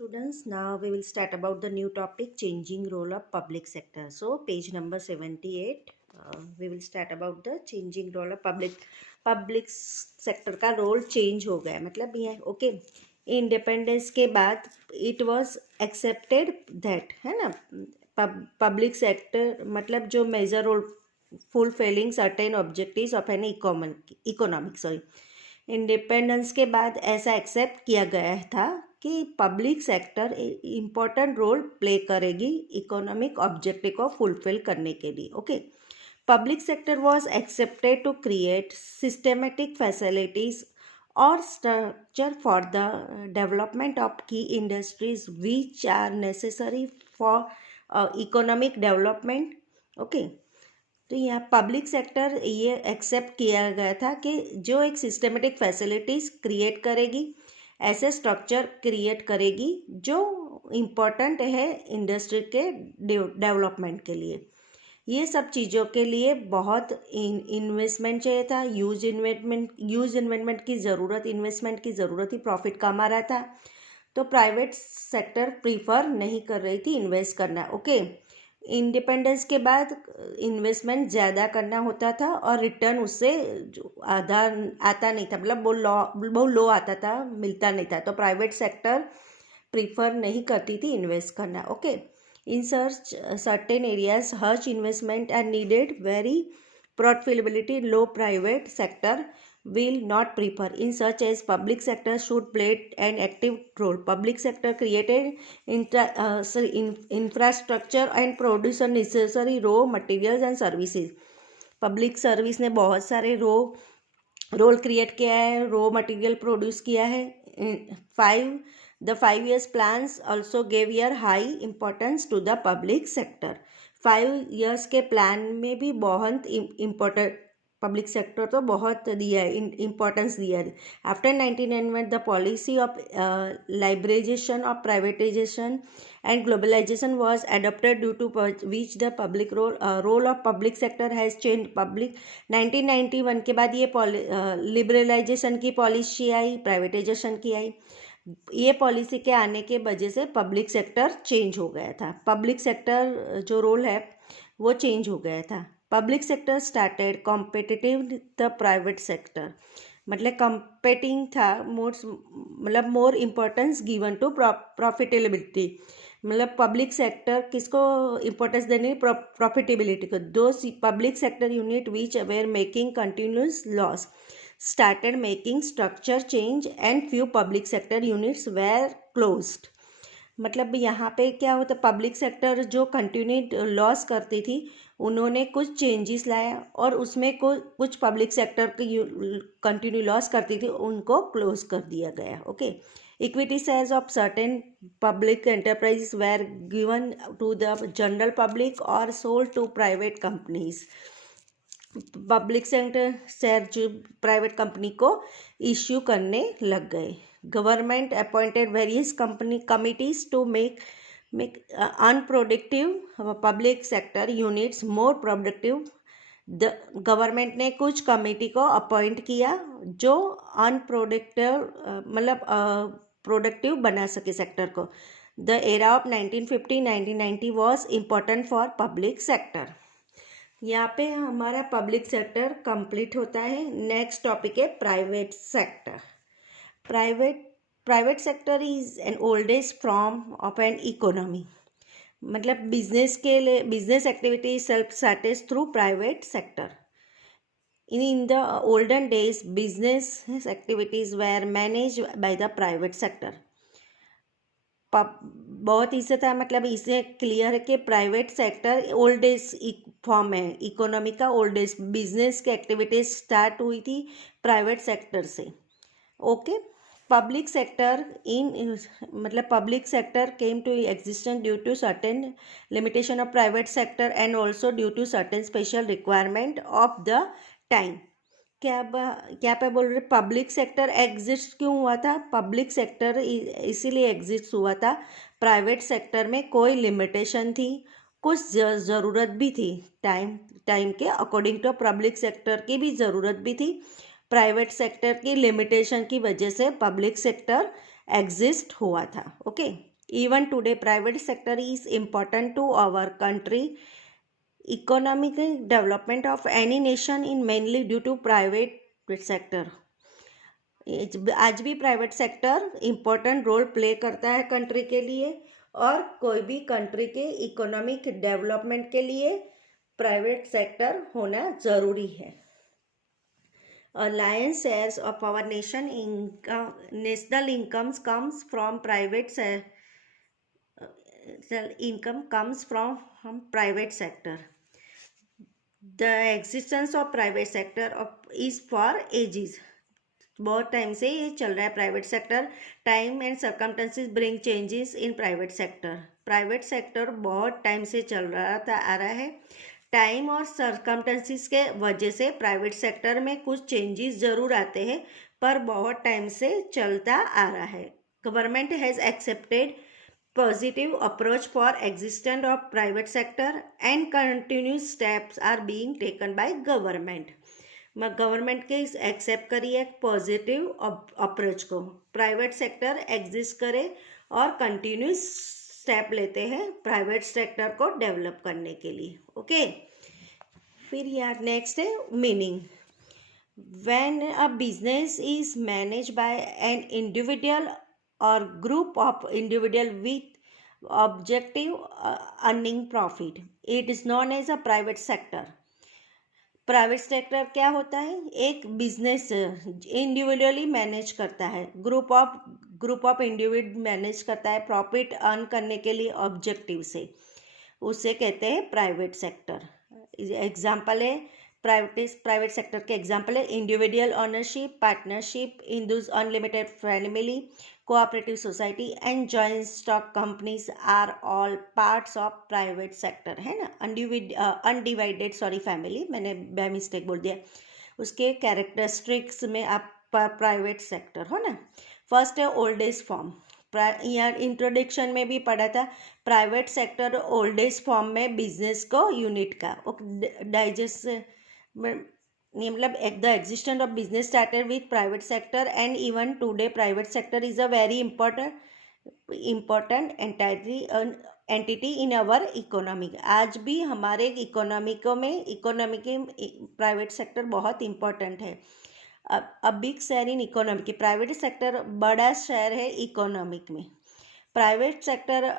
Students, now we will start about the new topic, changing role of public sector. So page number 78, we will start about the changing role of public sector का role change हो गया, मतलब ये okay independence के बाद it was accepted that, है ना, public sector मतलब जो major role fulfilling certain objectives of an economic independence के बाद ऐसा एक्सेप्ट किया गया था कि public sector important role play करेगी इकोनॉमिक ऑब्जेक्टिव को फुलफिल करने के लिए. Okay, public sector was accepted to create systematic facilities और structure for the development of key industries which are necessary for economic development. Okay, तो यहाँ public sector ये accept किया गया था कि जो एक सिस्टमेटिक फैसिलिटीज़ क्रिएट करेगी, ऐसे स्ट्रक्चर क्रिएट करेगी जो इम्पोर्टेंट है इंडस्ट्री के डेवलपमेंट के लिए. ये सब चीज़ों के लिए बहुत इन्वेस्टमेंट चाहिए था, यूज इन्वेस्टमेंट की ज़रूरत, इन्वेस्टमेंट की ज़रूरत ही प्रॉफिट कमा रहा था. तो प्राइवेट सेक्टर प्रीफर नहीं कर रही थी इन्वेस्ट करना. ओके, इंडिपेंडेंस के बाद इन्वेस्टमेंट ज़्यादा करना होता था और रिटर्न उससे जो आधा आता नहीं था, मतलब बहुत लो आता था, मिलता नहीं था. तो प्राइवेट सेक्टर प्रीफर नहीं करती थी इन्वेस्ट करना. Okay, in certain areas huge investment are needed, very profitability, low private sector will not prefer. In such as public sector should play an active role. Public sector created infrastructure and produce necessary raw materials and services. Public service ने बहुत सारे role create किया है, raw material produce किया है. The 5 years plans also gave year high importance to the public sector. 5 years के plan में भी बहुत इम्पोर्टेंट पब्लिक सेक्टर तो बहुत दिया है, इम्पोर्टेंस दिया है. After 1991 the policy of liberalisation of privatisation and globalisation was adopted due to which the public role of public sector has change. Public 1991 के बाद ये लिबरलाइजेशन की पॉलिसी आई, प्राइवेटाइजेशन की आई. ये पॉलिसी के आने के वजह से पब्लिक सेक्टर चेंज हो गया था. पब्लिक सेक्टर जो रोल है वो चेंज हो गया था. Public sector started competitive the private sector, मतलब कॉम्पिटिंग था, मतलब more importance given to profitability. मतलब पब्लिक सेक्टर किसको इम्पोर्टेंस देनी, प्रॉफिटेबिलिटी को. दो public sector unit which were making continuous loss started making structure change and few public sector units were closed. मतलब यहाँ पे क्या होता, पब्लिक सेक्टर जो कंटिन्यू लॉस करती थी उन्होंने कुछ चेंजेस लाया और उसमें कुछ पब्लिक सेक्टर की कंटिन्यू लॉस करती थी उनको क्लोज कर दिया गया. Okay, equity shares of certain public enterprises were given to the general public और sold to private companies. Public sector share जो प्राइवेट कंपनी को इश्यू करने लग गए. Government appointed various committees to make unproductive public sector units more productive. The government ने कुछ committee को appoint किया जो अनप्रोडक्टिव मतलब प्रोडक्टिव बना सके सेक्टर को. The era of 1950-1990 was important for public sector. यहाँ पे हमारा पब्लिक सेक्टर कंप्लीट होता है. नेक्स्ट टॉपिक है private sector. Private sector is an oldest form of an economy, मतलब बिजनेस के लिए business activity self started through private sector. In the olden days business activities were manage by the private sector. बहुत इससे था, मतलब इससे clear है कि प्राइवेट सेक्टर ओल्डेस्ट फॉर्म है इकोनॉमी का. ओल्डेस्ट बिजनेस की एक्टिविटीज स्टार्ट हुई थी प्राइवेट सेक्टर से. ओके, पब्लिक सेक्टर मतलब public sector came to existence due to certain limitation of private sector and also due to certain special requirement of the time. क्या पे बोल रहे, public sector exist क्यों हुआ था? पब्लिक सेक्टर इसीलिए एग्जिस्ट हुआ था, प्राइवेट सेक्टर में कोई लिमिटेशन थी, कुछ ज़रूरत भी थी, टाइम के अकॉर्डिंग टू पब्लिक सेक्टर की भी ज़रूरत भी थी. प्राइवेट सेक्टर की लिमिटेशन की वजह से पब्लिक सेक्टर एग्जिस्ट हुआ था. Okay, even today private sector is important to our country. Economic development of any nation in mainly due to private sector. आज भी private sector important role play करता है कंट्री के लिए, और कोई भी कंट्री के इकोनॉमिक डेवलपमेंट के लिए प्राइवेट सेक्टर होना ज़रूरी है. Lion's shares of our national incomes comes from private sector. The existence of private sector is for ages. बहुत टाइम से ये चल रहा है private sector. Time and circumstances bring changes in private sector. Private sector बहुत time से चल रहा था आ रहा है. टाइम और सर्कमस्टेंसेस के वजह से प्राइवेट सेक्टर में कुछ चेंजेस ज़रूर आते हैं, पर बहुत टाइम से चलता आ रहा है. Government has accepted positive approach for existence of private sector and continuous steps are being taken by government. Government के एक्सेप्ट करिए पॉजिटिव अप्रोच को, प्राइवेट सेक्टर एग्जिस्ट करे और कंटिन्यूस स्टेप लेते हैं प्राइवेट सेक्टर को डेवलप करने के लिए. ओके, फिर यार नेक्स्ट है meaning. When a business is manage by an individual और group of individual with objective earning profit, it is known as a private sector. Private sector क्या होता है? एक बिजनेस इंडिविजुअली मैनेज करता है, ग्रुप ऑफ इंडिविजुअल मैनेज करता है profit earn करने के लिए ऑब्जेक्टिव से, उसे कहते हैं प्राइवेट सेक्टर. एग्जाम्पल है प्राइवेट सेक्टर के एग्जाम्पल है इंडिविजुअल ओनरशिप, पार्टनरशिप, इंडूज unlimited family, cooperative society and joint stock companies are all parts of private sector. है ना, अनडिवाइडेड फैमिली, मैंने बाय मिस्टेक बोल दिया. उसके कैरेक्टरिस्टिक्स में आप प्राइवेट सेक्टर हो ना. फर्स्ट है ओल्ड एज फॉर्म. यहाँ इंट्रोडक्शन में भी पढ़ा था, private sector old age form में बिजनेस को यूनिट का डाइजेस्ट मतलब the existence of business started with private sector and even today private sector is a very important entity in our economic. आज भी हमारे इकोनॉमिक प्राइवेट सेक्टर बहुत important है. A big share in economic, private sector बड़ा share है economic में. Private sector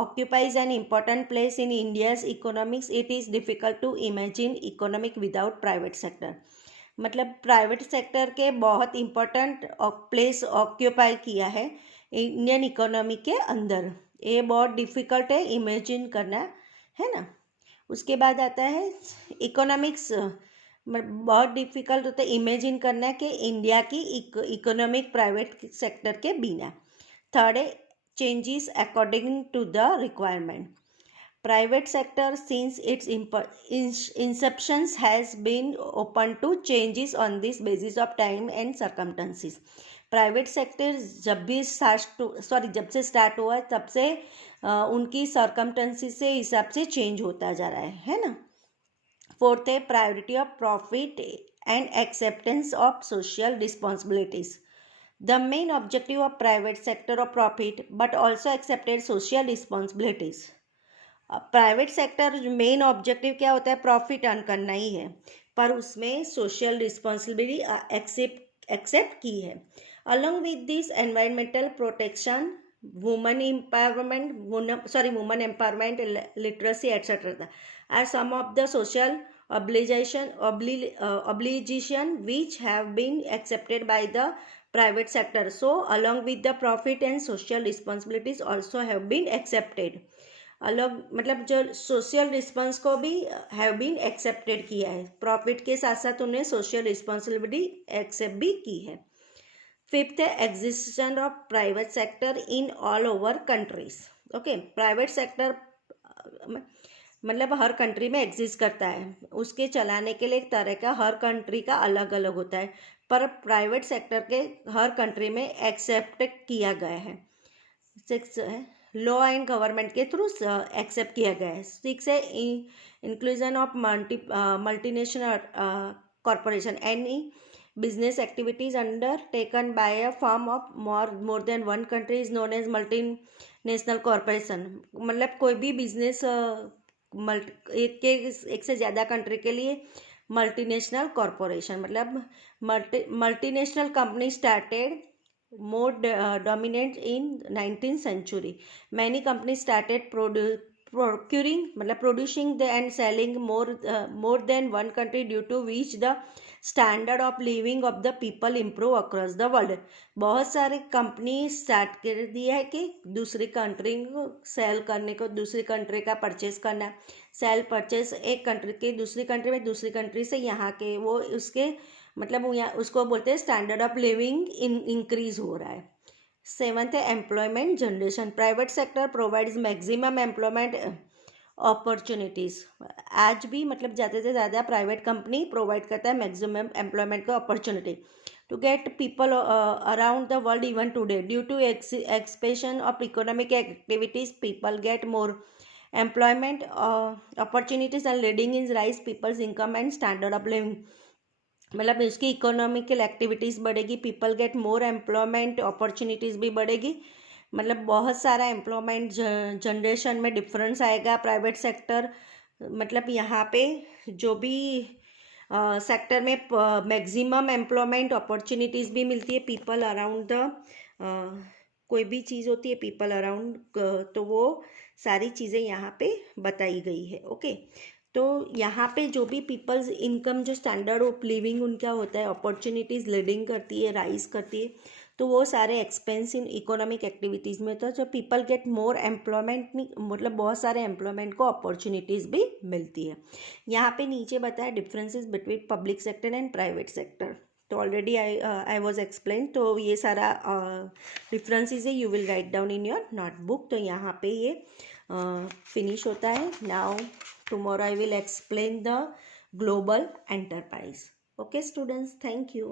occupies an important place in India's economics. It is difficult to imagine economic without private sector. मतलब private sector के बहुत important place occupy किया है Indian economy के अंदर. ये बहुत डिफ़िकल्ट है इमेजिन करना, है ना. उसके बाद आता है इकोनॉमिक्स. बहुत डिफ़िकल्ट होता है इमेजिन करना कि इंडिया की इकोनॉमिक प्राइवेट सेक्टर के बिना. थर्ड है changes according to the requirement. Private sector since its inception has been open to changes on this basis of time and circumstances. Private sector जब से स्टार्ट हुआ तब से उनकी सर्कमस्टेंसेस से हिसाब से चेंज होता जा रहा है ना. फोर्थ है priority of profit and acceptance of social responsibilities. The main objective of private sector of profit but also accepted social responsibilities. Private sector main objective क्या होता है? प्रॉफिट अर्न करना ही है, पर उसमें सोशल रिस्पॉन्सिबिलिटी एक्सेप्ट की है. Along with this environmental protection, women empowerment, literacy etcetera are some of the social obligation which have been accepted by the private sector. So along with the profit and social responsibilities also have been accepted. अलग मतलब जो social response को भी have been accepted किया है, profit के साथ साथ उन्हें सोशल रिस्पॉन्सिबिलिटी एक्सेप्ट भी की है. फिफ्थ है existence of private sector in all over countries. Okay, private sector मतलब हर कंट्री में एग्जिस्ट करता है, उसके चलाने के लिए एक तरह का हर कंट्री का अलग अलग होता है, पर प्राइवेट सेक्टर के हर कंट्री में एक्सेप्ट किया गया है. सिक्स है लॉ एंड गवर्नमेंट के थ्रू एक्सेप्ट किया गया है. सिक्स है inclusion of multinational corporation. Any business activities undertaken by a firm of more than one country is known as multinational corporation. मतलब कोई भी बिजनेस एक से ज़्यादा कंट्री के लिए मल्टीनेशनल कॉरपोरेशन मतलब multinational company started more dominant in 19th century. Many companies started procuring मतलब producing and selling more than one country due to which the standard of living of the people improve across the world. बहुत सारे company start कर दिया है कि दूसरी country को cell करने को, दूसरी कंट्री का परचेस करना, सेल परचेस एक कंट्री के दूसरी कंट्री में, दूसरी कंट्री से यहाँ के वो उसके मतलब उसको बोलते हैं स्टैंडर्ड ऑफ लिविंग इंक्रीज हो रहा है. सेवंथ है employment generation. Private sector provides maximum employment opportunities. आज भी मतलब ज़्यादा से ज़्यादा प्राइवेट कंपनी प्रोवाइड करता है मैक्सिमम एम्प्लॉयमेंट का opportunity to get people around the world even today. Due to expansion of economic activities people get more employment opportunities and leading in rise people's income and standard of living. मतलब इसकी economical activities बढ़ेगी, people get more employment opportunities भी बढ़ेगी. मतलब बहुत सारा employment generation में difference आएगा. प्राइवेट सेक्टर मतलब यहाँ पे जो भी सेक्टर में मैक्सिमम एम्प्लॉयमेंट अपॉर्चुनिटीज़ भी मिलती है पीपल अराउंड द कोई भी चीज़ होती है पीपल अराउंड, तो वो सारी चीज़ें यहाँ पे बताई गई है. ओके तो यहाँ पे जो भी पीपल्स इनकम जो स्टैंडर्ड ऑफ लिविंग उनका होता है, अपॉर्चुनिटीज़ लीडिंग करती है, राइज करती है, तो वो सारे एक्सपेंस इन इकोनॉमिक एक्टिविटीज़ में. तो जब पीपल गेट मोर एम्प्लॉयमेंट मतलब बहुत सारे एम्प्लॉयमेंट को अपॉर्चुनिटीज़ भी मिलती है. यहाँ पे नीचे बताया differences between public sector and private sector. तो ऑलरेडी आई वॉज एक्सप्लेन. तो ये सारा डिफरेंसेस है, you will write down in your notebook. तो यहाँ पे ये फिनिश होता है. Now tomorrow I will explain the global enterprise. Okay students, thank you.